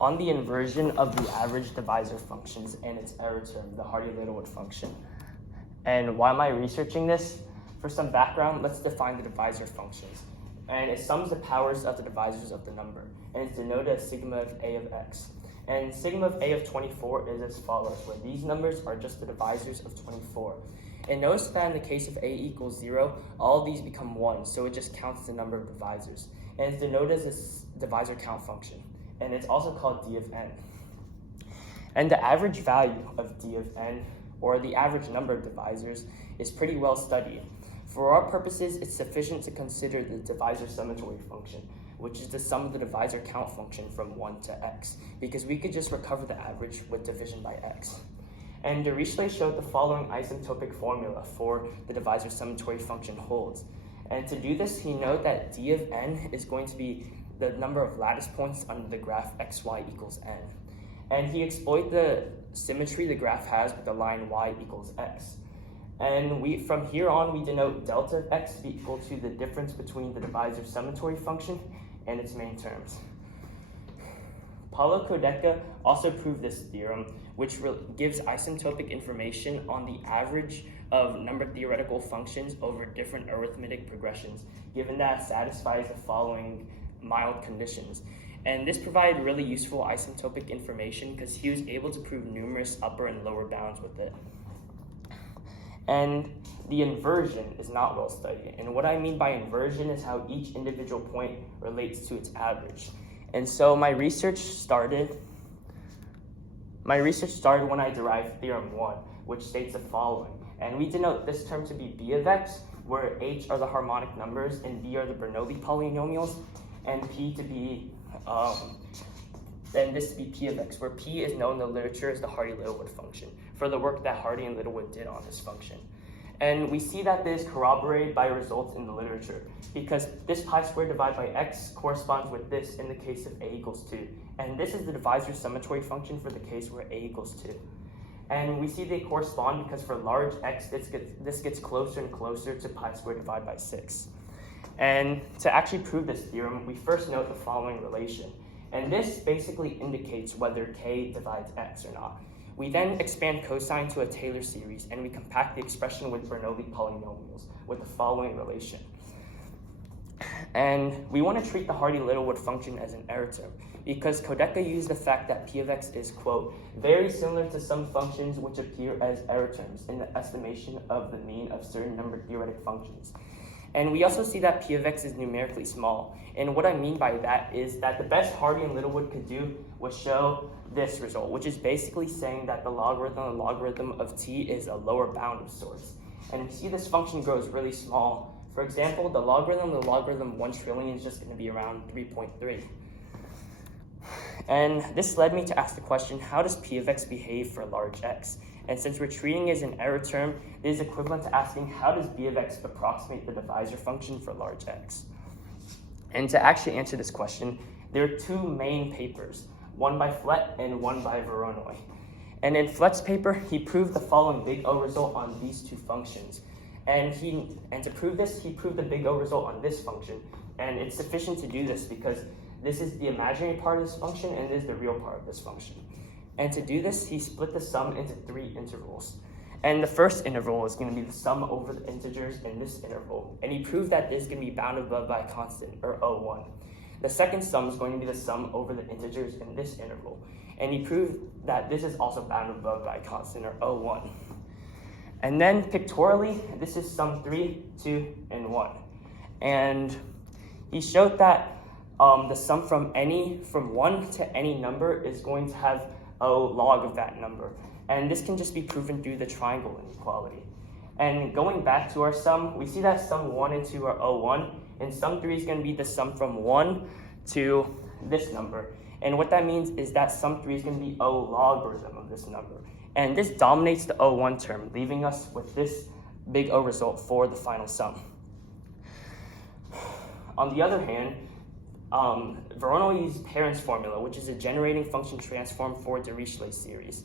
on the inversion of the average divisor functions and its error term, the Hardy-Littlewood function. And why am I researching this? For some background, let's define the divisor functions. And it sums the powers of the divisors of the number, and it's denoted as sigma of a of x. And sigma of a of 24 is as follows, where these numbers are just the divisors of 24. And notice that in the case of a equals 0, all of these become 1, so it just counts the number of divisors. And it's denoted as this divisor count function, and it's also called d of n. And the average value of d of n, or the average number of divisors, is pretty well studied. For our purposes, it's sufficient to consider the divisor summatory function, which is the sum of the divisor count function from 1 to x, because we could just recover the average with division by x. And Dirichlet showed the following asymptotic formula for the divisor summatory function holds. And to do this, he noted that d of n is going to be the number of lattice points under the graph xy equals n. And he exploited the symmetry the graph has with the line y equals x. And from here on, we denote delta of x to be equal to the difference between the divisor summatory function and its main terms. Paulo Kodetka also proved this theorem, which gives asymptotic information on the average of number theoretical functions over different arithmetic progressions, given that it satisfies the following mild conditions. And this provided really useful asymptotic information because he was able to prove numerous upper and lower bounds with it. And the inversion is not well studied. And what I mean by inversion is how each individual point relates to its average. And so my research started when I derived theorem 1, which states the following. And we denote this term to be b of x, where h are the harmonic numbers and b are the Bernoulli polynomials, and p to be and this to be p of x, where p is known in the literature as the Hardy-Littlewood function, for the work that Hardy and Littlewood did on this function. And we see that this is corroborated by results in the literature, because this pi squared divided by x corresponds with this in the case of a equals 2. And this is the divisor summatory function for the case where a equals 2. And we see they correspond because for large x, this gets closer and closer to pi squared divided by 6. And to actually prove this theorem, we first note the following relation. And this basically indicates whether k divides x or not. We then expand cosine to a Taylor series, and we compact the expression with Bernoulli polynomials with the following relation. And we want to treat the Hardy-Littlewood function as an error term, because Kodetka used the fact that p of x is, quote, very similar to some functions which appear as error terms in the estimation of the mean of certain number theoretic functions. And we also see that p of x is numerically small. And what I mean by that is that the best Hardy and Littlewood could do was show this result, which is basically saying that the logarithm of t is a lower bound of sorts. And we see this function grows really small. For example, the logarithm 1 trillion is just going to be around 3.3. And this led me to ask the question, how does p of x behave for large x? And since we're treating it as an error term, it is equivalent to asking, how does b of x approximate the divisor function for large x? And to actually answer this question, there are two main papers, one by Flett and one by Voronoi. And in Flett's paper, he proved the following big O result on these two functions. And to prove this, he proved the big O result on this function. And it's sufficient to do this because this is the imaginary part of this function and this is the real part of this function. And to do this, he split the sum into 3 intervals. And the first interval is going to be the sum over the integers in this interval. And he proved that this is going to be bounded above by a constant, or O1. The second sum is going to be the sum over the integers in this interval. And he proved that this is also bounded above by a constant, or O1. And then pictorially, this is sum 3, 2, and 1. And he showed that the sum from 1 to any number is going to have O log of that number. And this can just be proven through the triangle inequality. And going back to our sum, we see that sum 1 and 2 are O1, and sum 3 is going to be the sum from 1 to this number. And what that means is that sum 3 is going to be O logarithm of this number. And this dominates the O1 term, leaving us with this big O result for the final sum. On the other hand, Voronoi used Parent's formula, which is a generating function transform for Dirichlet series.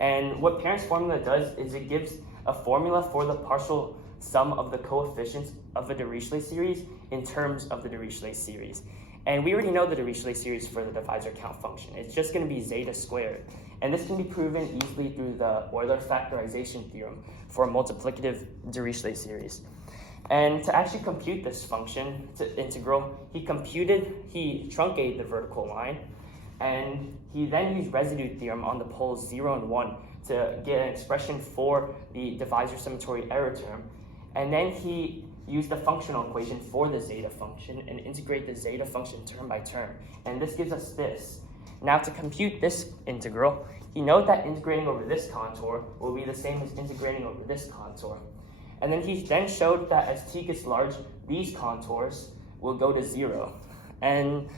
And what Parent's formula does is it gives a formula for the partial sum of the coefficients of a Dirichlet series in terms of the Dirichlet series. And we already know the Dirichlet series for the divisor count function. It's just going to be zeta squared. And this can be proven easily through the Euler factorization theorem for a multiplicative Dirichlet series. And to actually compute this function, to integral, he truncated the vertical line, and he then used residue theorem on the poles 0 and 1 to get an expression for the divisor summatory error term. And then he used the functional equation for the zeta function and integrate the zeta function term by term. And this gives us this. Now to compute this integral, you note that integrating over this contour will be the same as integrating over this contour. And then he then showed that as t gets large, these contours will go to 0. And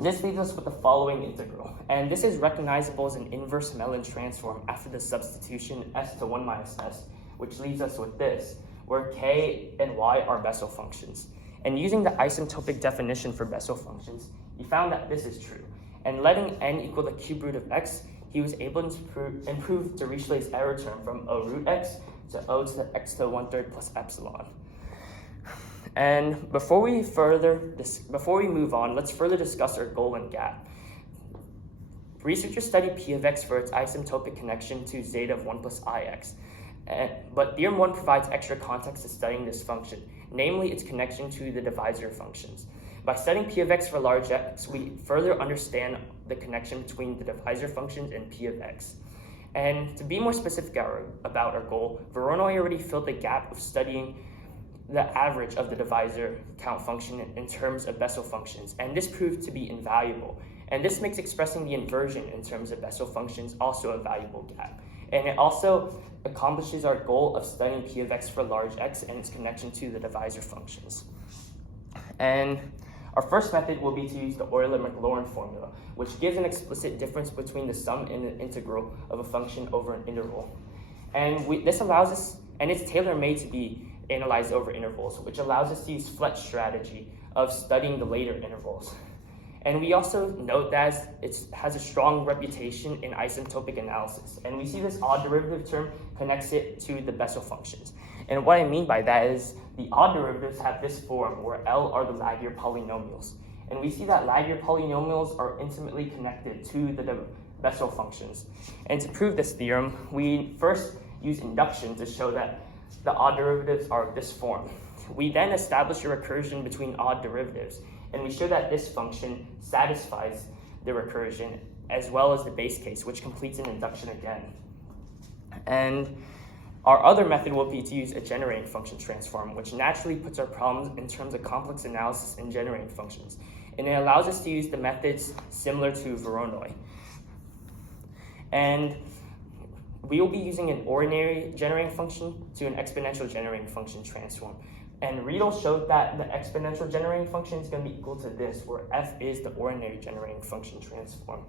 this leaves us with the following integral. And this is recognizable as an inverse Mellin transform after the substitution s to 1 minus s, which leaves us with this, where k and y are Bessel functions. And using the asymptotic definition for Bessel functions, he found that this is true. And letting n equal the cube root of x, he was able to improve Dirichlet's error term from O root x to O to the x to 1/3 plus epsilon. And before we move on, let's further discuss our goal and gap. Researchers study P of x for its asymptotic connection to zeta of 1 plus ix. But theorem 1 provides extra context to studying this function, namely its connection to the divisor functions. By studying P of x for large x, we further understand the connection between the divisor functions and P of x. And to be more specific about our goal, Voronoi already filled the gap of studying the average of the divisor count function in terms of Bessel functions, and this proved to be invaluable. And this makes expressing the inversion in terms of Bessel functions also a valuable gap. And it also accomplishes our goal of studying P of x for large x and its connection to the divisor functions. And our first method will be to use the Euler-Maclaurin formula, which gives an explicit difference between the sum and the integral of a function over an interval. And this allows us, and it's tailor-made to be analyzed over intervals, which allows us to use Fletch strategy of studying the later intervals. And we also note that it has a strong reputation in asymptotic analysis. And we see this odd derivative term connects it to the Bessel functions. And what I mean by that is the odd derivatives have this form where L are the Laguerre polynomials. And we see that Laguerre polynomials are intimately connected to the Bessel functions. And to prove this theorem, we first use induction to show that the odd derivatives are of this form. We then establish a recursion between odd derivatives, and we show that this function satisfies the recursion as well as the base case, which completes an induction again. And our other method will be to use a generating function transform, which naturally puts our problems in terms of complex analysis and generating functions. And it allows us to use the methods similar to Voronoi. And we will be using an ordinary generating function to an exponential generating function transform. And Riedel showed that the exponential generating function is going to be equal to this, where f is the ordinary generating function transform.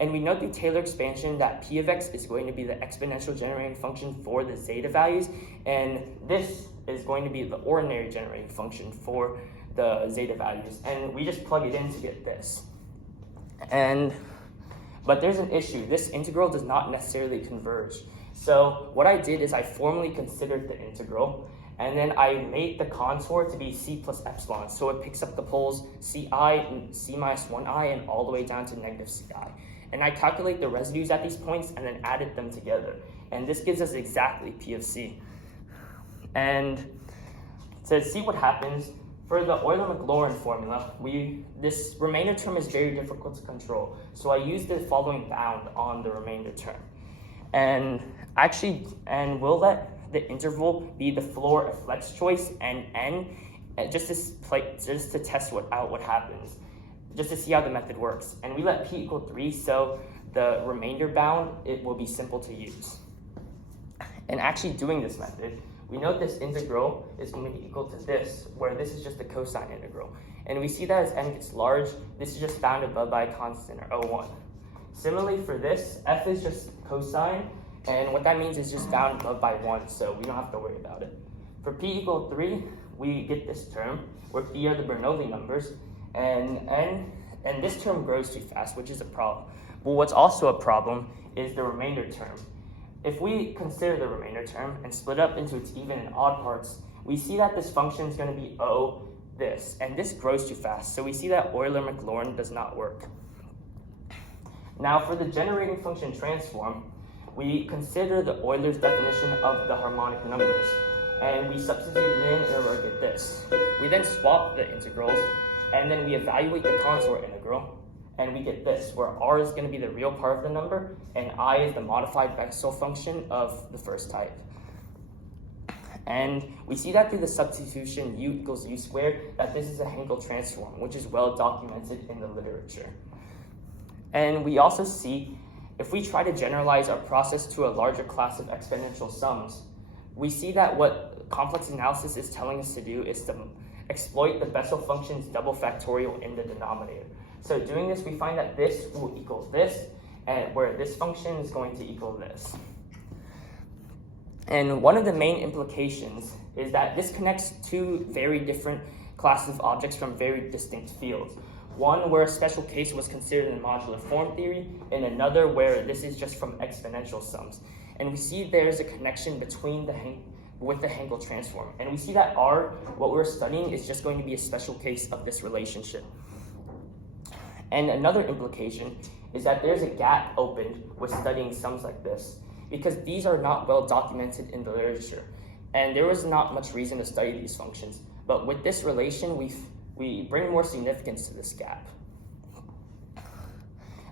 And we note the Taylor expansion that P of x is going to be the exponential generating function for the zeta values, and this is going to be the ordinary generating function for the zeta values. And we just plug it in to get this. But there's an issue. This integral does not necessarily converge. So what I did is I formally considered the integral, and then I made the contour to be c plus epsilon. So it picks up the poles ci, c minus 1i, and all the way down to negative ci. And I calculate the residues at these points and then added them together. And this gives us exactly P of c. And to see what happens, for the Euler-Maclaurin formula, this remainder term is very difficult to control. So I used the following bound on the remainder term. And we'll let the interval be the floor of Fletch choice and n, just to test out what happens, just to see how the method works. And we let p equal 3, so the remainder bound, it will be simple to use. And actually doing this method, we note this integral is going to be equal to this, where this is just the cosine integral. And we see that as n gets large, this is just bounded above by a constant, or O1. Similarly for this, f is just cosine, and what that means is just bounded above by 1, so we don't have to worry about it. For p equal 3, we get this term, where p are the Bernoulli numbers, and this term grows too fast, which is a problem. But what's also a problem is the remainder term. If we consider the remainder term and split up into its even and odd parts, we see that this function is going to be O, this, and this grows too fast. So we see that Euler-Maclaurin does not work. Now for the generating function transform, we consider the Euler's definition of the harmonic numbers, and we substitute it in order to get this. We then swap the integrals, and then we evaluate the contour integral, and we get this, where r is going to be the real part of the number, and I is the modified Bessel function of the first type. And we see that through the substitution u equals u squared, that this is a Hankel transform, which is well documented in the literature. And we also see, if we try to generalize our process to a larger class of exponential sums, we see that what complex analysis is telling us to do is to exploit the Bessel function's double factorial in the denominator. So doing this, we find that this will equal this, and where this function is going to equal this. And one of the main implications is that this connects two very different classes of objects from very distinct fields. One where a special case was considered in modular form theory, and another where this is just from exponential sums. And we see there's a connection between with the Hankel transform. And we see that R, what we're studying, is just going to be a special case of this relationship. And another implication is that there's a gap opened with studying sums like this, because these are not well documented in the literature, and there was not much reason to study these functions. But with this relation, we bring more significance to this gap.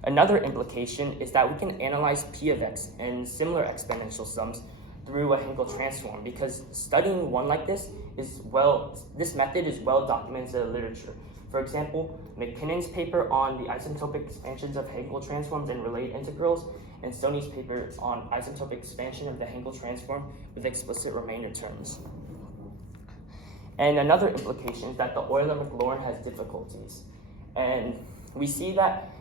Another implication is that we can analyze p of x and similar exponential sums through a Hankel transform, because studying one like this this method is well documented in the literature. For example, McKinnon's paper on the isentropic expansions of Hankel transforms and related integrals, and Stoney's paper on isentropic expansion of the Hankel transform with explicit remainder terms. And another implication is that the Euler-Maclaurin has difficulties. And we see that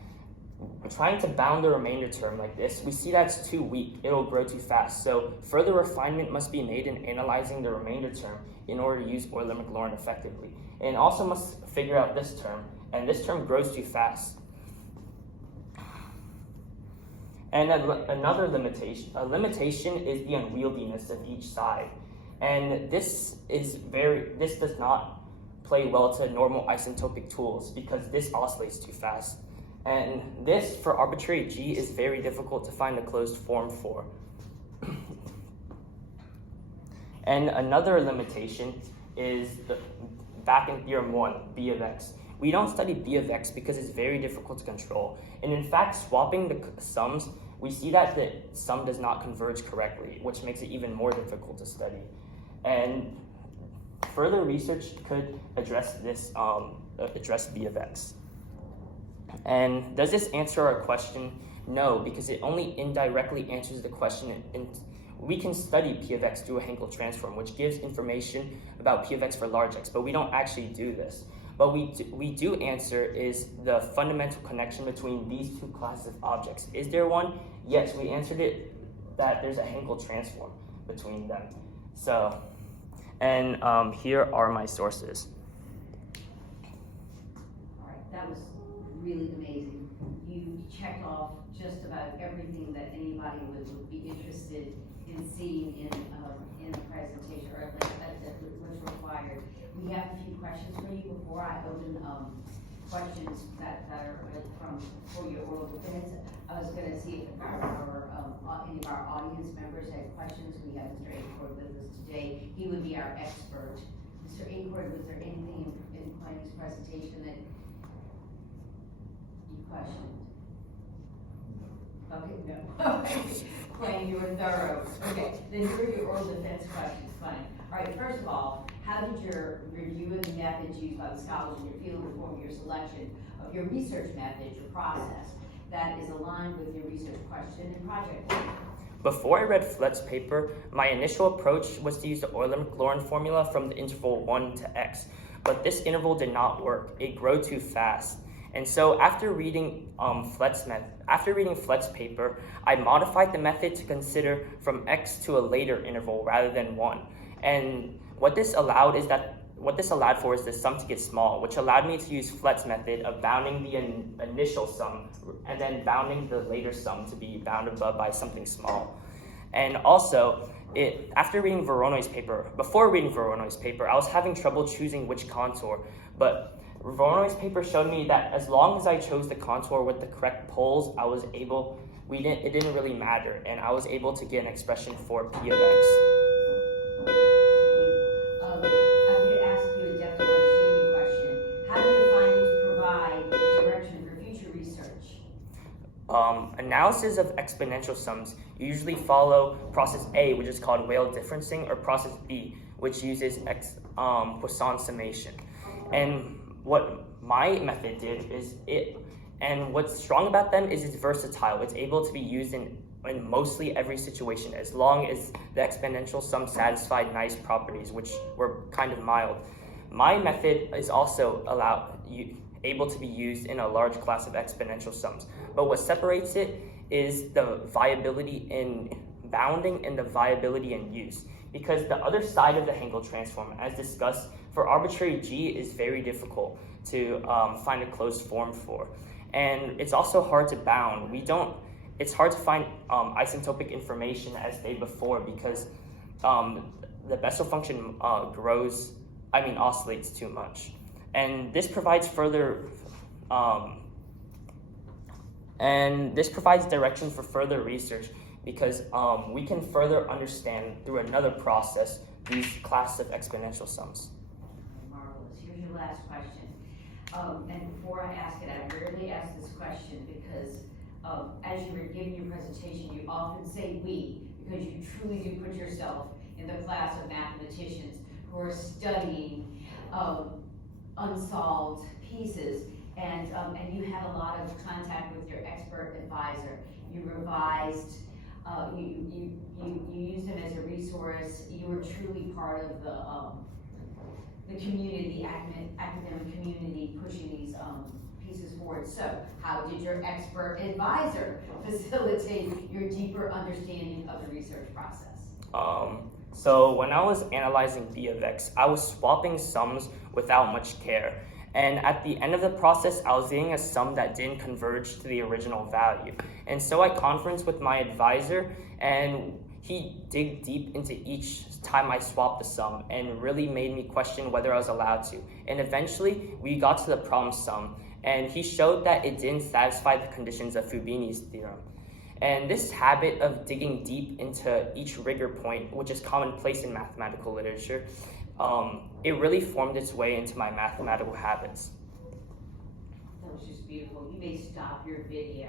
trying to bound the remainder term like this, we see that it's too weak. It'll grow too fast. So further refinement must be made in analyzing the remainder term in order to use Euler-Maclaurin effectively. And also must figure out this term, and this term grows too fast. And another limitation is the unwieldiness of each side. And this does not play well to normal isentropic tools, because this oscillates too fast. And this, for arbitrary G, is very difficult to find a closed form for. And another limitation is back in theorem 1, B of x. We don't study B of x because it's very difficult to control. And in fact, swapping the sums, we see that the sum does not converge correctly, which makes it even more difficult to study. And further research could address this, address B of x. And does this answer our question? No, because it only indirectly answers the question. And we can study P of x through a Hankel transform, which gives information about P of x for large x, but we don't actually do this. But we do answer is the fundamental connection between these two classes of objects. Is there one? Yes, we answered it that there's a Hankel transform between them. So, and here are my sources. All right, that was really amazing. You checked off just about everything that anybody would be interested in seeing in the presentation, or at least that was required. We have a few questions for you before I open questions that are for your oral defense. I was going to see if any of our audience members had questions. We have Mr. Acord with us today. He would be our expert. Mr. Acord, was there anything in Quentin's presentation that you questioned? Okay, no. Okay. Quentin, you were thorough. Okay, then here are your oral defense questions. Fine. All right, first of all, how did your review of the methods used by the scholars in your field inform your selection of your research method, your process, that is aligned with your research question and project? Before I read Flett's paper, my initial approach was to use the Euler-Maclaurin formula from the interval 1 to x, but this interval did not work. It grew too fast. And so after reading Flett's paper, I modified the method to consider from x to a later interval rather than 1. And what this allowed for is the sum to get small, which allowed me to use Flett's method of bounding the initial sum and then bounding the later sum to be bounded above by something small. And also, before reading Voronoi paper, I was having trouble choosing which contour, but Voronoi paper showed me that as long as I chose the contour with the correct poles, it didn't really matter, and I was able to get an expression for P of X. I'm going to ask you a depth of understanding question. How do your findings provide direction for future research? Analysis of exponential sums usually follow process A, which is called Weyl differencing, or process B, which uses Poisson summation. And what my method did and what's strong about them is it's versatile. It's able to be used in mostly every situation as long as the exponential sum satisfied nice properties, which were kind of mild. My method is also able to be used in a large class of exponential sums. But what separates it is the viability in bounding and the viability in use. Because the other side of the Hankel transform, as discussed, for arbitrary G is very difficult to find a closed form for. And it's also hard to bound. It's hard to find isentropic information as stated before because the Bessel function oscillates too much. And this provides direction for further research because we can further understand through another process these classes of exponential sums. Marvelous. Here's your last question. And before I ask it, I rarely ask this question because as you were giving your presentation, you often say we, because you truly do put yourself in the class of mathematicians who are studying unsolved pieces, and you had a lot of contact with your expert advisor. You revised, you used him as a resource. You were truly part of the community, the academic community, pushing these pieces forward. So, how did your expert advisor facilitate your deeper understanding of the research process? So when I was analyzing B of X, I was swapping sums without much care. And at the end of the process, I was getting a sum that didn't converge to the original value. And so I conferenced with my advisor, and he dig deep into each time I swapped the sum and really made me question whether I was allowed to. And eventually, we got to the problem sum, and he showed that it didn't satisfy the conditions of Fubini's theorem. And this habit of digging deep into each rigor point, which is commonplace in mathematical literature, it really formed its way into my mathematical habits. That was just beautiful. You may stop your video.